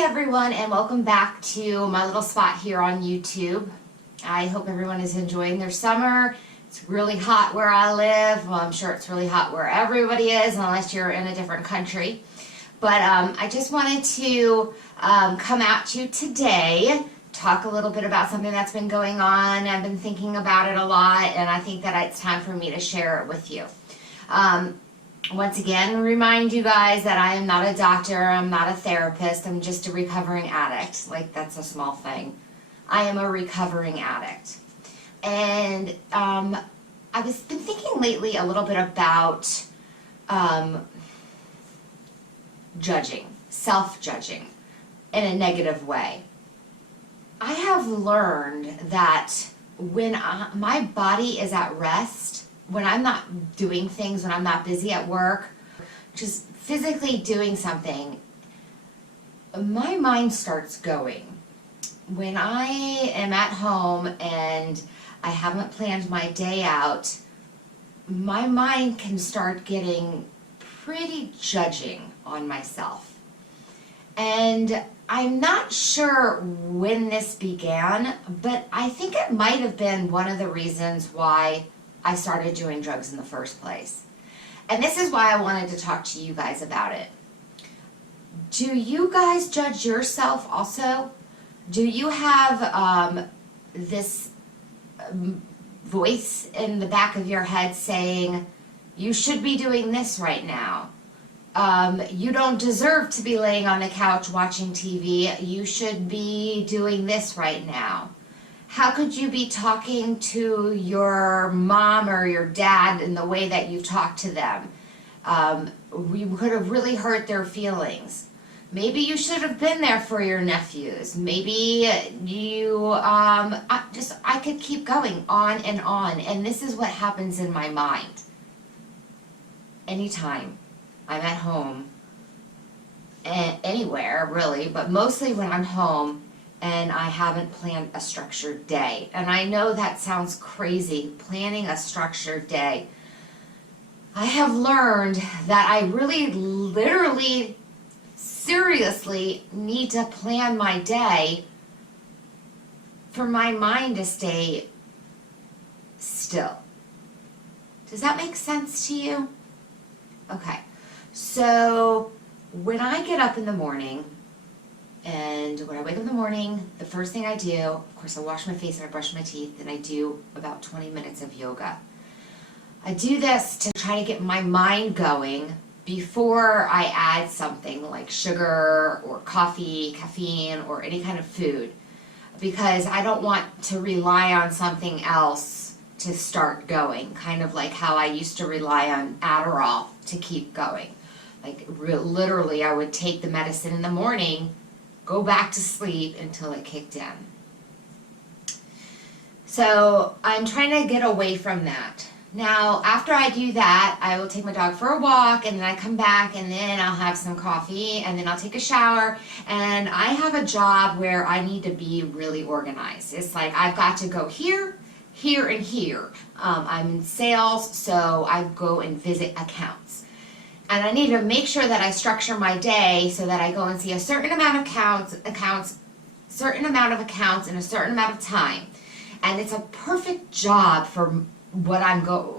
Hey everyone, and welcome back to my little spot here on YouTube. I hope everyone is enjoying their summer. It's really hot where I live. Well, I'm sure it's really hot where everybody is, unless you're in a different country. But I just wanted to come at you today, talk a little bit about something that's been going on. I've been thinking about it a lot, and I think that it's time for me to share it with you. Once again, remind you guys that I am not a doctor, I'm not a therapist, I'm just a recovering addict. Like, that's a small thing. I am a recovering addict. And I've been thinking lately a little bit about judging, self-judging in a negative way. I have learned that when my body is at rest, when I'm not doing things, when I'm not busy at work, just physically doing something, my mind starts going. When I am at home and I haven't planned my day out, my mind can start getting pretty judging on myself. And I'm not sure when this began, but I think it might have been one of the reasons why I started doing drugs in the first place. And this is why I wanted to talk to you guys about it. Do you guys judge yourself also? Do you have this voice in the back of your head saying, you should be doing this right now? You don't deserve to be laying on the couch watching TV. You should be doing this right now. How could you be talking to your mom or your dad in the way that you talk to them? You could have really hurt their feelings. Maybe you should have been there for your nephews. Maybe you, I could keep going on. And this is what happens in my mind. Anytime I'm at home, and anywhere really, but mostly when I'm home, and I haven't planned a structured day. And I know that sounds crazy, planning a structured day. I have learned that I really, literally, seriously need to plan my day for my mind to stay still. Does that make sense to you? Okay, so when I get up in the morning, and when I wake up in the morning, the first thing I do, of course, I wash my face and I brush my teeth, and I do about 20 minutes of yoga. I do this to try to get my mind going before I add something like sugar or coffee, caffeine, or any kind of food, because I don't want to rely on something else to start going, kind of like how I used to rely on Adderall to keep going. Like, literally, I would take the medicine in the morning, go back to sleep until it kicked in. So I'm trying to get away from that. Now, after I do that, I will take my dog for a walk, and then I come back, and then I'll have some coffee, and then I'll take a shower. And I have a job where I need to be really organized. It's like I've got to go here, here, and here. I'm in sales, so I go and visit accounts. And I need to make sure that I structure my day so that I go and see a certain amount of certain amount of accounts in a certain amount of time. And it's a perfect job for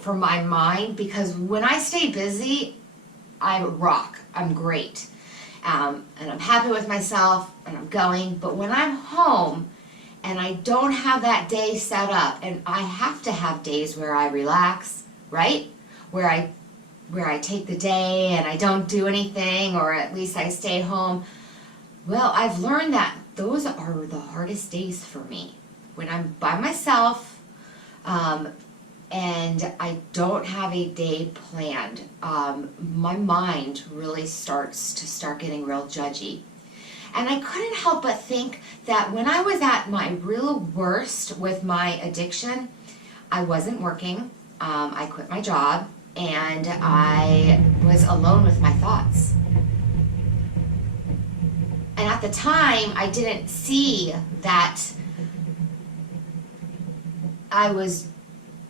for my mind, because when I stay busy, I rock. I'm great. And I'm happy with myself, and I'm going. But when I'm home and I don't have that day set up, and I have to have days where I relax, right? Where I take the day and I don't do anything, or at least I stay home. Well, I've learned that those are the hardest days for me. When I'm by myself, and I don't have a day planned, my mind really starts to getting real judgy. And I couldn't help but think that when I was at my real worst with my addiction, I wasn't working, I quit my job, and I was alone with my thoughts. And at the time, I didn't see that I was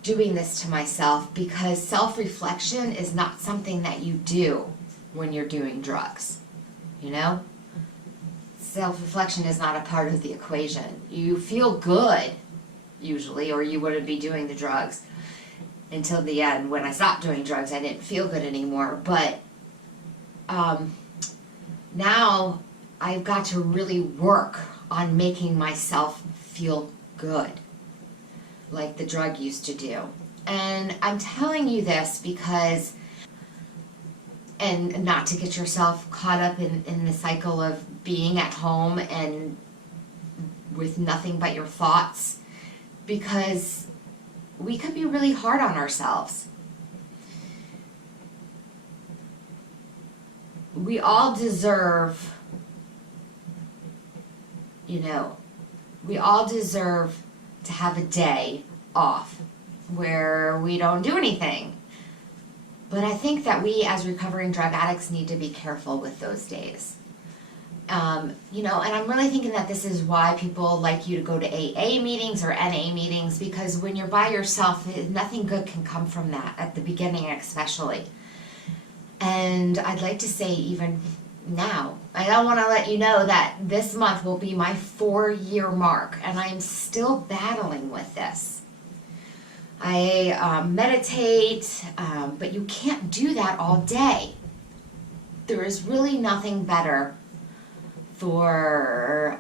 doing this to myself, because self-reflection is not something that you do when you're doing drugs, you know? self-reflection is not a part of the equation. You feel good, usually, or you wouldn't be doing the drugs. Until the end, when I stopped doing drugs, I didn't feel good anymore. But now I've got to really work on making myself feel good, like the drug used to do. And I'm telling you this because, and not to get yourself caught up in the cycle of being at home and with nothing but your thoughts, because we could be really hard on ourselves. We all deserve, we all deserve to have a day off where we don't do anything. But I think that we as recovering drug addicts need to be careful with those days. And I'm really thinking that this is why people like you to go to AA meetings or NA meetings, because when you're by yourself, nothing good can come from that, at the beginning especially. And I'd like to say even now, I want to let you know that this month will be my 4-year mark, and I'm still battling with this. I meditate, but you can't do that all day. There is really nothing better for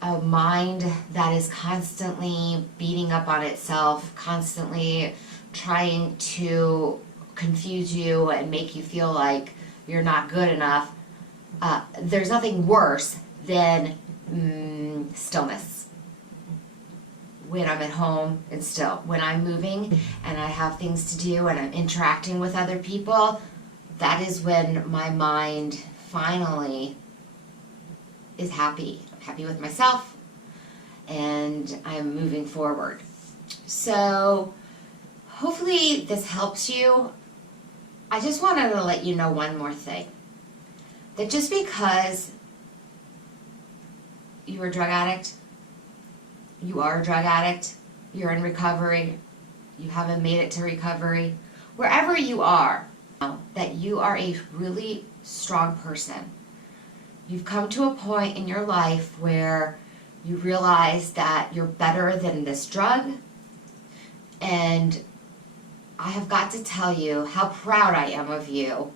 a mind that is constantly beating up on itself, constantly trying to confuse you and make you feel like you're not good enough. There's nothing worse than stillness. When I'm at home and still, when I'm moving and I have things to do and I'm interacting with other people, that is when my mind finally is happy. I'm happy with myself and I'm moving forward. So hopefully this helps you. I just wanted to let you know one more thing. That just because you're a drug addict, you are a drug addict, you're in recovery, you haven't made it to recovery, wherever you are, that you are a really strong person. You've come to a point in your life where you realize that you're better than this drug, and I have got to tell you how proud I am of you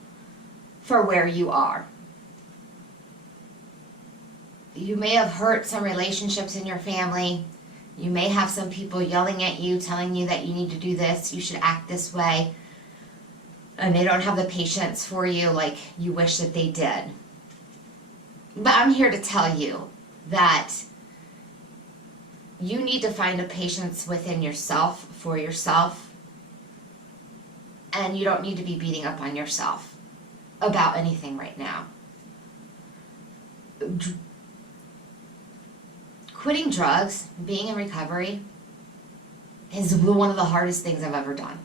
for where you are. You may have hurt some relationships in your family. You may have some people yelling at you, telling you that you need to do this, you should act this way, and they don't have the patience for you like you wish that they did. But I'm here to tell you that you need to find a patience within yourself, for yourself, and you don't need to be beating up on yourself about anything right now. Quitting drugs, being in recovery, is one of the hardest things I've ever done.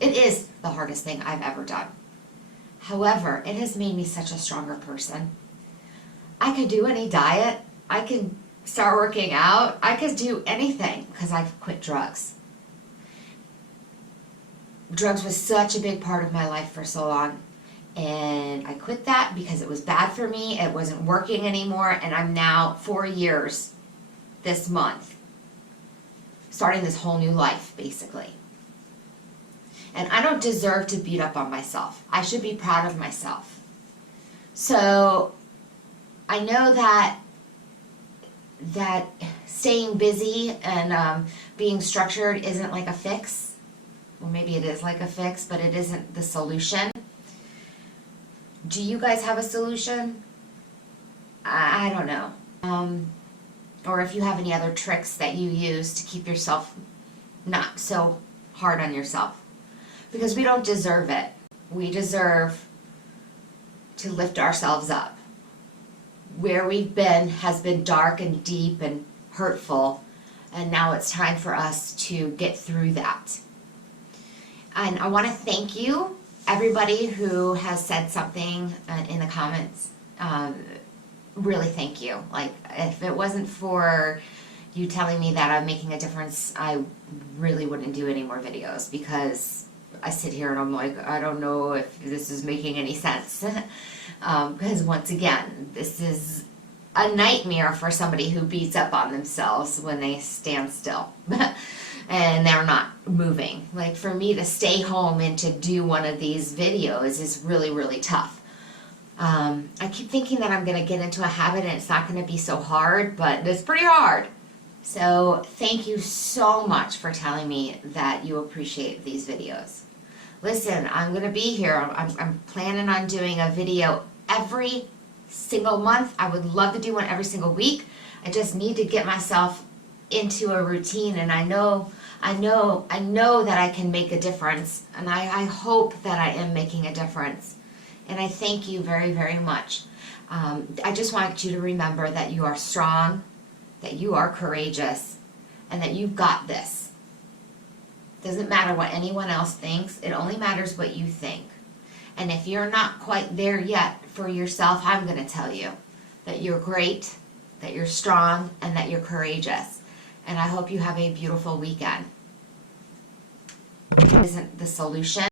It is the hardest thing I've ever done. However, it has made me such a stronger person. I could do any diet. I could start working out. I could do anything because I've quit drugs. Drugs was such a big part of my life for so long. And I quit that because it was bad for me. It wasn't working anymore. And I'm now 4 years this month starting this whole new life, basically. And I don't deserve to beat up on myself. I should be proud of myself. So I know that staying busy and being structured isn't like a fix. Well, maybe it is like a fix, but it isn't the solution. Do you guys have a solution? I don't know. Or if you have any other tricks that you use to keep yourself not so hard on yourself. Because we don't deserve it. We deserve to lift ourselves up. Where we've been has been dark and deep and hurtful, and now it's time for us to get through that. And I want to thank you, everybody who has said something in the comments. Really thank you. Like, if it wasn't for you telling me that I'm making a difference, I really wouldn't do any more videos, because I sit here and I'm like, I don't know if this is making any sense. Because once again, this is a nightmare for somebody who beats up on themselves when they stand still and they're not moving. Like for me to stay home and to do one of these videos is really, really tough. I keep thinking that I'm going to get into a habit and it's not going to be so hard, but it's pretty hard. So thank you so much for telling me that you appreciate these videos. Listen, I'm going to be here. I'm planning on doing a video every single month. I would love to do one every single week. I just need to get myself into a routine, and I know that I can make a difference, and I hope that I am making a difference. And I thank you very, very much. I just want you to remember that you are strong, that you are courageous, and that you've got this. Doesn't matter what anyone else thinks, it only matters what you think. And if you're not quite there yet for yourself, I'm going to tell you that you're great, that you're strong, and that you're courageous. And I hope you have a beautiful weekend. Isn't the solution.